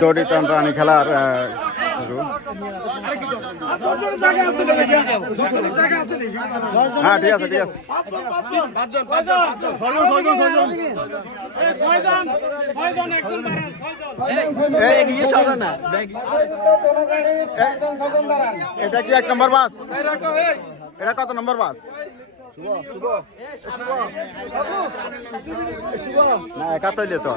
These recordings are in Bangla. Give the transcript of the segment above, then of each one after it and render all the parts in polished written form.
দড়ি টানাটানি খেলার শুরু। হ্যাঁ ঠিক আছে ঠিক আছে। এটা কি 1 নম্বর বাস? এটা কত নম্বর বাস? না একা তৈলে তো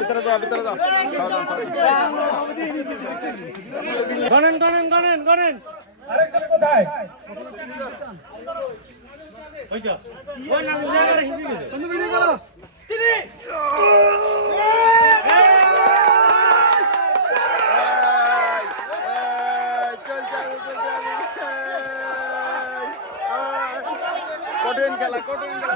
ভিতরে যাও ভিতরে যাও। গণেন গণেন গণেন গণেন। কঠিন খেলা কঠিন খেলা।